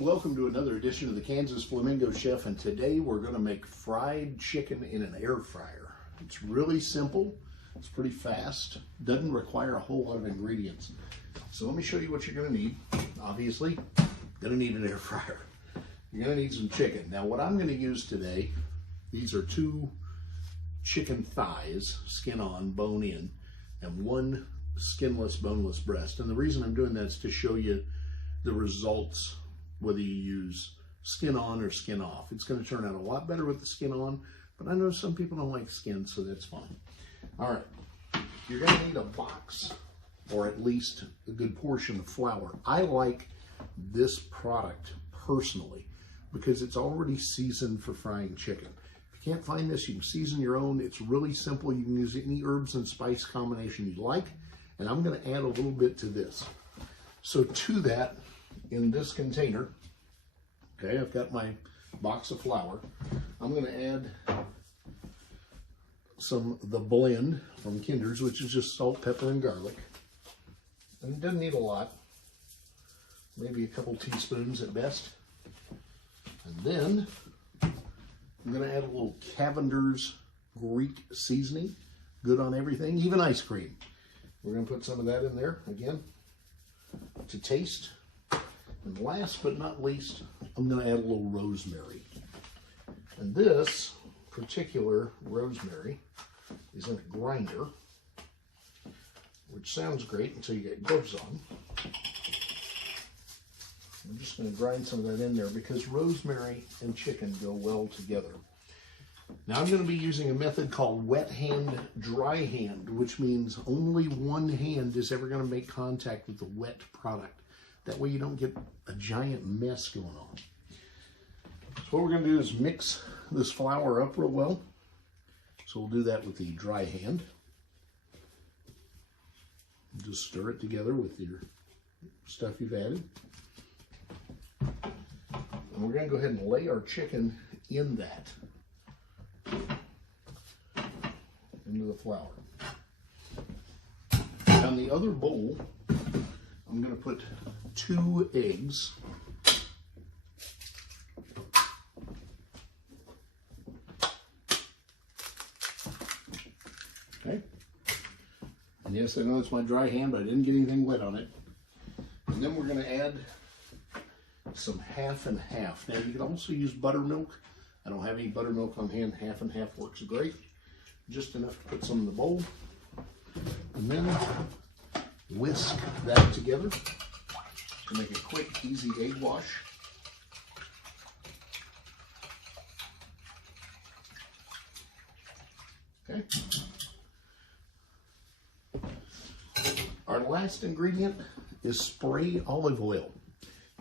welcome to another edition of the Kansas Flamingo Chef, and today we're going to make fried chicken in an air fryer. It's really simple, it's pretty fast, doesn't require a whole lot of ingredients. So let me show you what you're going to need. Obviously, going to need an air fryer. You're going to need some chicken. Now what I'm going to use today, these are 2 chicken thighs, skin on, bone in, and 1 skinless, boneless breast. And the reason I'm doing that is to show you the results, whether you use skin on or skin off. It's going to turn out a lot better with the skin on, but I know some people don't like skin, so that's fine. All right, you're going to need a box, or at least a good portion of flour. I like this product personally because it's already seasoned for frying chicken. If you can't find this, you can season your own. It's really simple. You can use any herbs and spice combination you like, and I'm going to add a little bit to this. So to that, in this container, okay, I've got my box of flour. I'm going to add the blend from Kinder's, which is just salt, pepper, and garlic. And it doesn't need a lot, maybe a couple teaspoons at best. And then I'm going to add a little Cavender's Greek seasoning, good on everything, even ice cream. We're going to put some of that in there again to taste. And last but not least, I'm going to add a little rosemary. And this particular rosemary is in a grinder, which sounds great until you get gloves on. I'm just going to grind some of that in there because rosemary and chicken go well together. Now I'm going to be using a method called wet hand, dry hand, which means only one hand is ever going to make contact with the wet product. That way you don't get a giant mess going on. So what we're going to do is mix this flour up real well. So we'll do that with the dry hand. Just stir it together with your stuff you've added. And we're going to go ahead and lay our chicken in that, into the flour. On the other bowl, I'm going to put 2 eggs. Okay. And yes, I know it's my dry hand, but I didn't get anything wet on it. And then we're going to add some half and half. Now you can also use buttermilk. I don't have any buttermilk on hand. Half and half works great. Just enough to put some in the bowl. And then whisk that together to make a quick, easy egg wash. Okay. Our last ingredient is spray olive oil.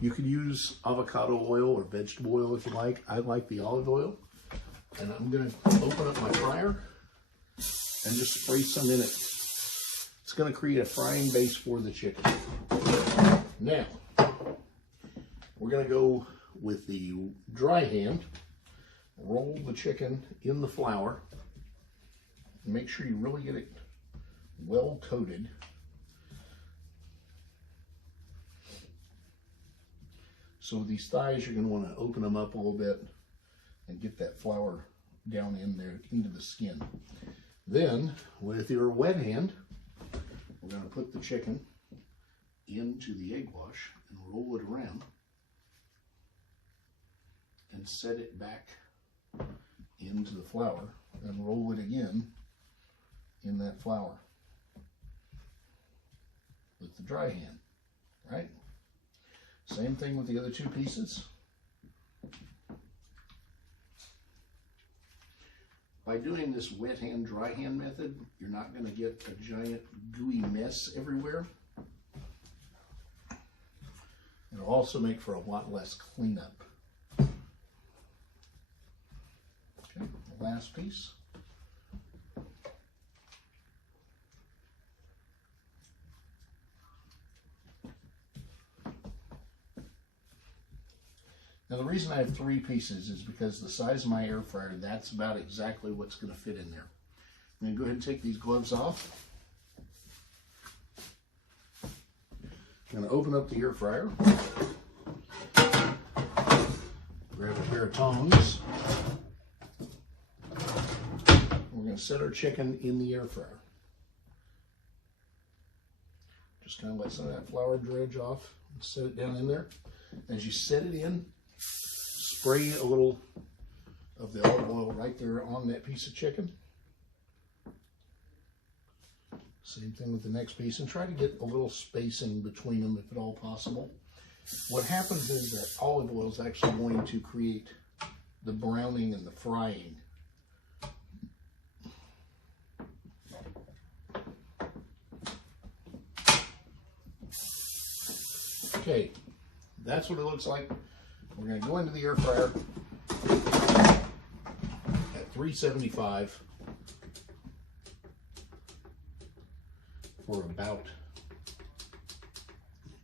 You could use avocado oil or vegetable oil if you like. I like the olive oil. And I'm going to open up my fryer and just spray some in it. It's going to create a frying base for the chicken. Now, we're going to go with the dry hand, roll the chicken in the flour, and make sure you really get it well coated. So these thighs, you're going to want to open them up a little bit and get that flour down in there into the skin. Then, with your wet hand, we're going to put the chicken into the egg wash and roll it around and set it back into the flour and roll it again in that flour with the dry hand, right? Same thing with the other 2 pieces. By doing this wet hand, dry hand method, you're not going to get a giant gooey mess everywhere. It'll also make for a lot less cleanup. Okay, the last piece. Now the reason I have 3 pieces is because the size of my air fryer, that's about exactly what's going to fit in there. I'm going to go ahead and take these gloves off. I'm going to open up the air fryer. Grab a pair of tongs. We're going to set our chicken in the air fryer. Just kind of let some of that flour dredge off and set it down in there. As you set it in, spray a little of the olive oil right there on that piece of chicken. Same thing with the next piece, and try to get a little spacing between them if at all possible. What happens is that olive oil is actually going to create the browning and the frying. Okay, that's what it looks like. We're going to go into the air fryer at 375 for about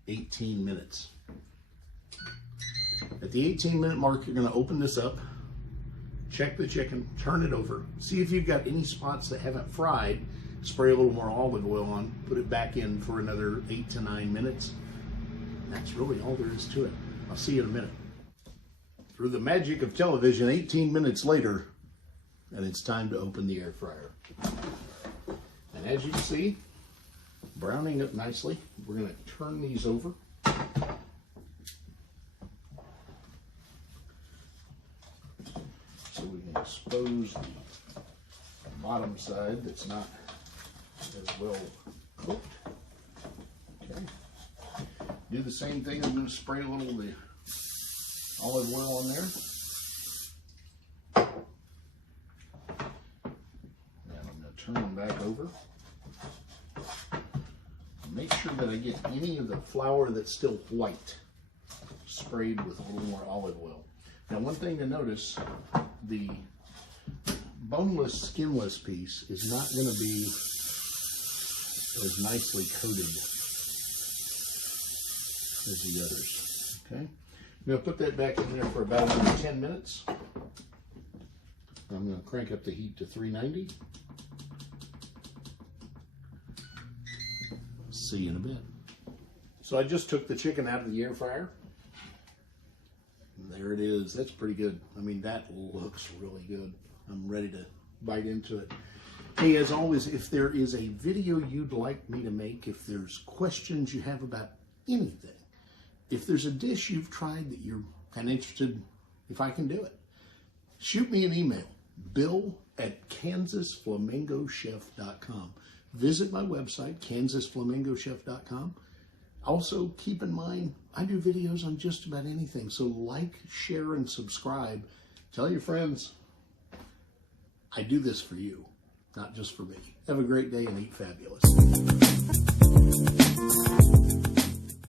18 minutes. At the 18-minute mark, you're going to open this up, check the chicken, turn it over, see if you've got any spots that haven't fried, spray a little more olive oil on, put it back in for another 8 to 9 minutes. That's really all there is to it. I'll see you in a minute. Through the magic of television, 18 minutes later, and it's time to open the air fryer. And as you can see, browning up nicely. We're going to turn these over. So we can expose the bottom side that's not as well cooked. Okay. Do the same thing. I'm going to spray a little of the olive oil on there. And I'm going to turn them back over. Make sure that I get any of the flour that's still white sprayed with a little more olive oil. Now, one thing to notice, the boneless, skinless piece is not going to be as nicely coated as the others. Okay, I'm going to put that back in there for about another 10 minutes. I'm going to crank up the heat to 390. See you in a bit. So I just took the chicken out of the air fryer. And there it is. That's pretty good. I mean, that looks really good. I'm ready to bite into it. Hey, as always, if there is a video you'd like me to make, if there's questions you have about anything, if there's a dish you've tried that you're kind of interested if I can do it, shoot me an email, bill@kansasflamingochef.com. Visit my website, kansasflamingochef.com. Also, keep in mind, I do videos on just about anything. So like, share, and subscribe. Tell your friends, I do this for you, not just for me. Have a great day and eat fabulous.